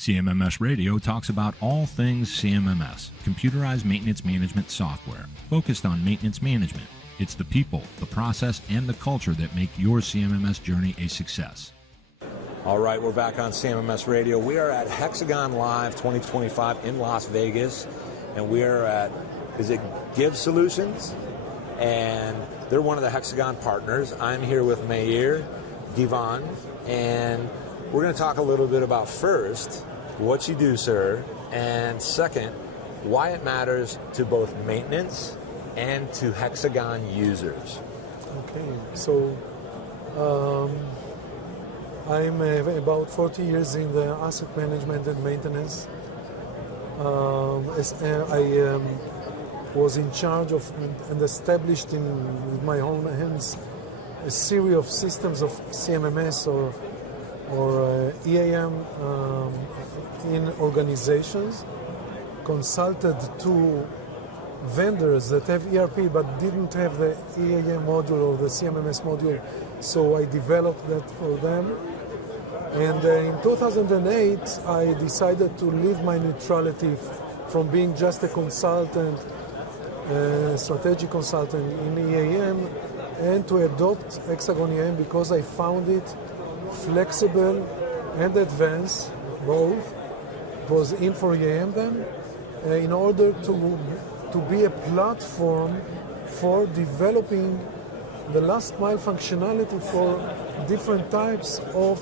CMMS Radio talks about all things CMMS, computerized maintenance management software, focused on maintenance management. It's the people, the process, and the culture that make your CMMS journey a success. All right, we're back on CMMS Radio. We are at Hexagon Live 2025 in Las Vegas, and we are at, is it GIV Solutions? And they're one of the Hexagon partners. I'm here with Meir Givon, and we're going to talk a little bit about, first, what you do, sir, and second, why it matters to both maintenance and to Hexagon users. Okay, so I'm about 40 years in the asset management and maintenance. I was in charge of and established with my own hands a series of systems of CMMS or EAM in organizations, consulted to vendors that have ERP but didn't have the EAM module or the CMMS module, so I developed that for them. And in 2008, I decided to leave my neutrality from being just a consultant, strategic consultant in EAM, and to adopt Hexagon EAM because I found it flexible and advanced, both. It was in for EAM then, in order to be a platform for developing the last mile functionality for different types of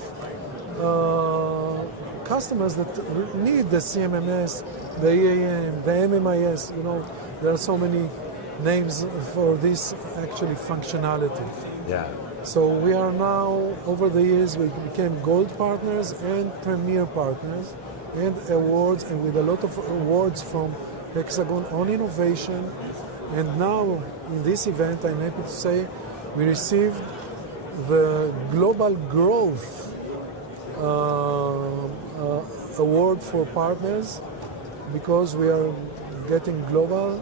customers that need the CMMS, the EAM, the MMIS. You know, there are so many names for this actually functionality. Yeah. So we are now, over the years, we became gold partners and premier partners, and awards, and with a lot of awards from Hexagon on innovation. And now, in this event, I'm happy to say, we received the Global Growth Award for partners, because we are getting global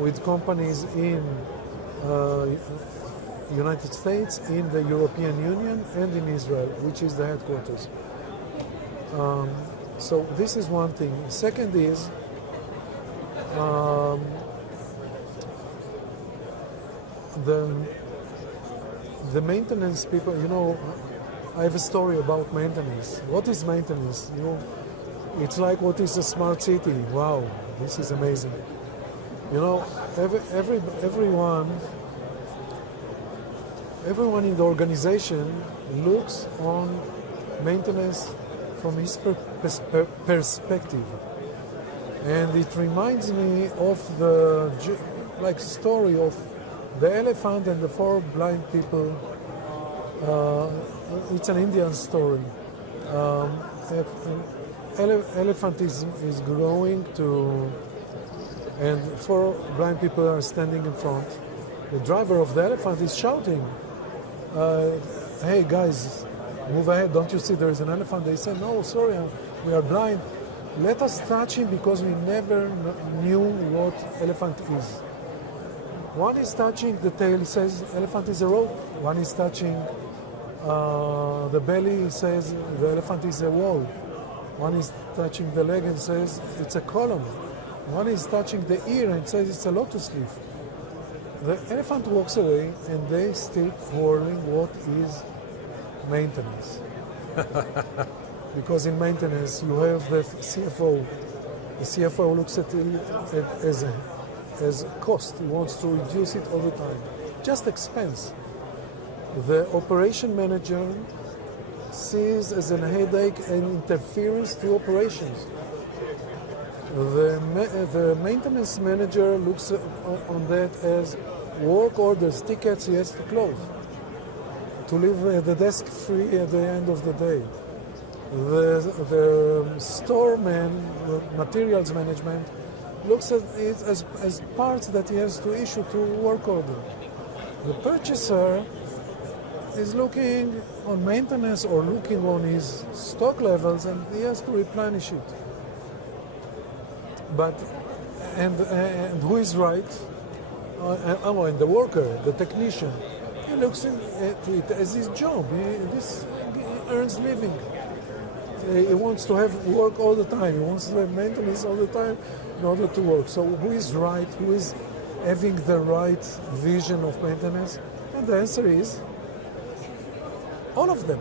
with companies in United States, in the European Union, and in Israel, which is the headquarters. So this is one thing. Second is, the maintenance people, you know, I have a story about maintenance. What is maintenance? You know, it's like, what is a smart city? Wow, this is amazing. You know, everyone in the organization looks on maintenance from his perspective. And it reminds me of the story of the elephant and the four blind people. It's an Indian story. Elephant is growing to, and four blind people are standing in front. The driver of the elephant is shouting, "Hey guys, move ahead! Don't you see there is an elephant?" They say, "No, sorry, we are blind. Let us touch him because we never knew what elephant is." One is touching the tail, says elephant is a rope. One is touching the belly, says the elephant is a wall. One is touching the leg and says it's a column. One is touching the ear and says it's a lotus leaf. The elephant walks away and they still quarreling what is maintenance. Because in maintenance you have the CFO. The CFO looks at it as cost. He wants to reduce it all the time. Just expense. The operation manager sees as a headache and interference to operations. The maintenance manager looks on that as work orders, tickets he has to close, to leave the desk free at the end of the day. The storeman, materials management, looks at it as parts that he has to issue to work order. The purchaser is looking on maintenance or looking on his stock levels, and he has to replenish it. But and who is right? And the worker, the technician, he looks at it as his job. This earns living. He wants to have work all the time. He wants to have maintenance all the time in order to work. So who is right? Who is having the right vision of maintenance? And the answer is all of them,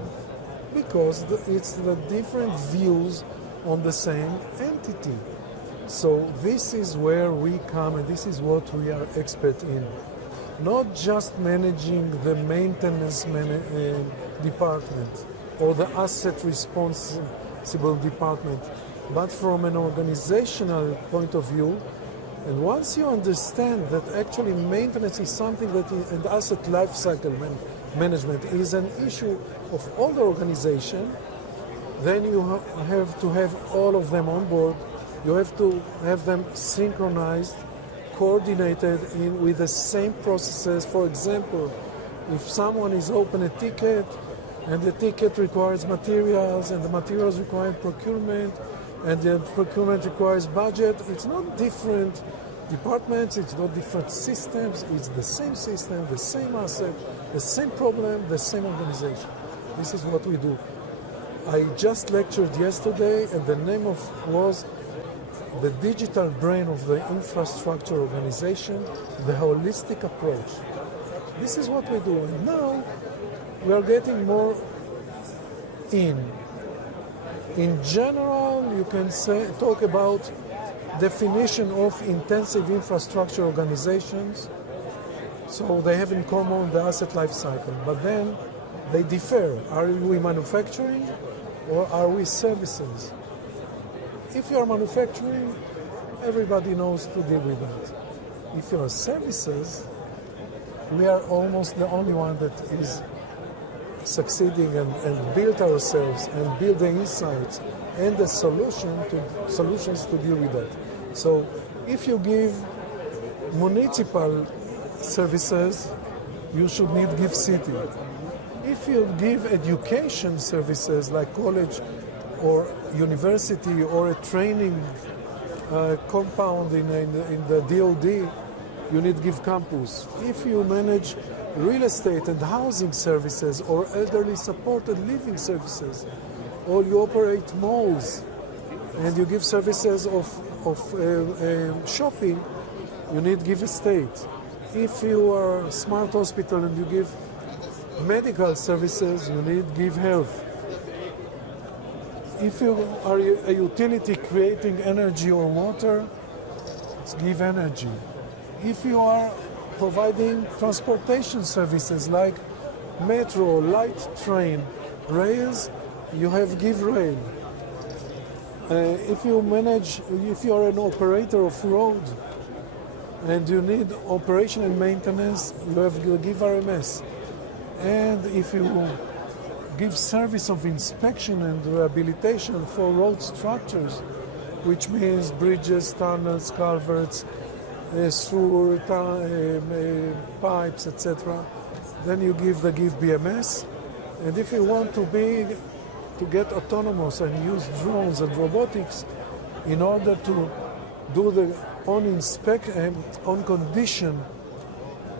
because it's the different views on the same entity. So this is where we come, and this is what we are expert in. Not just managing the maintenance department or the asset responsible department, but from an organizational point of view. And once you understand that actually maintenance is something that and asset lifecycle management is an issue of all the organization, then you have to have all of them on board. You have to have them synchronized, coordinated with the same processes. For example, if someone is open a ticket and the ticket requires materials and the materials require procurement and the procurement requires budget, it's not different departments, it's not different systems, it's the same system, the same asset, the same problem, the same organization. This is what we do. I just lectured yesterday, and the name was the digital brain of the infrastructure organization, the holistic approach. This is what we do. And now we are getting more in. In general, you can talk about definition of intensive infrastructure organizations. So they have in common the asset life cycle, but then they differ. Are we manufacturing or are we services? If you are manufacturing, everybody knows to deal with that. If you are services, we are almost the only one that is succeeding and build ourselves and build the insights and the solutions to deal with that. So if you give municipal services, you should need give city. If you give education services like college or university or a training compound in the DOD, you need give campus. If you manage real estate and housing services or elderly supported living services, or you operate malls and you give services of shopping, you need give estate. If you are a smart hospital and you give medical services, you need give health. If you are a utility creating energy or water, it's give energy. If you are providing transportation services like metro, light train, rails, you have give rail. If you are an operator of road and you need operation and maintenance, you have give RMS. And if you give service of inspection and rehabilitation for road structures, which means bridges, tunnels, culverts, sewer pipes, etc., then you give BMS. And if you want to get autonomous and use drones and robotics in order to do the on condition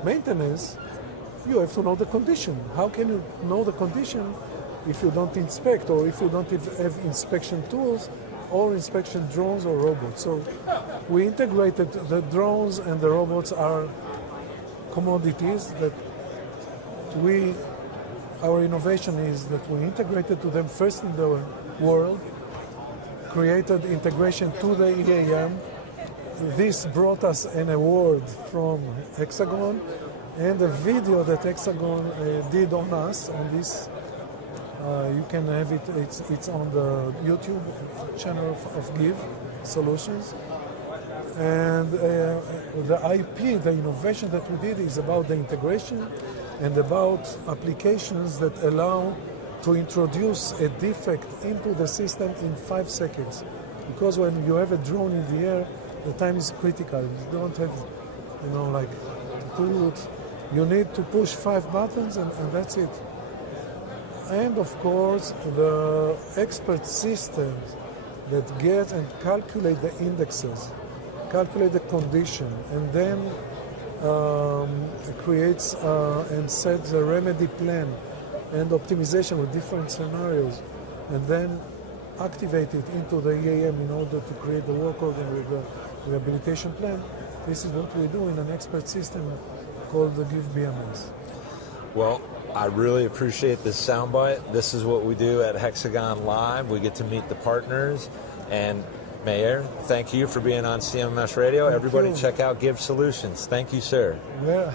maintenance, you have to know the condition. How can you know the condition if you don't inspect, or if you don't have inspection tools or inspection drones or robots? So we integrated the drones, and the robots are commodities that our innovation is that we integrated to them first in the world, created integration to the EAM. This brought us an award from Hexagon, and the video that Hexagon did on us, on this, you can have it, it's on the YouTube channel of GIV Solutions. And the IP, the innovation that we did is about the integration and about applications that allow to introduce a defect into the system in 5 seconds. Because when you have a drone in the air, the time is critical. You don't have, like, you need to push 5 buttons and that's it. And of course, the expert systems that get and calculate the indexes, calculate the condition, and then creates and sets a remedy plan and optimization with different scenarios, and then activate it into the EAM in order to create the work order with the rehabilitation plan. This is what we do in an expert system called the GIV BMS. Well, I really appreciate this soundbite. This is what we do at Hexagon Live. We get to meet the partners. And Meir, thank you for being on CMMS Radio. Everybody check out GIV Solutions. Thank you, sir. Yeah.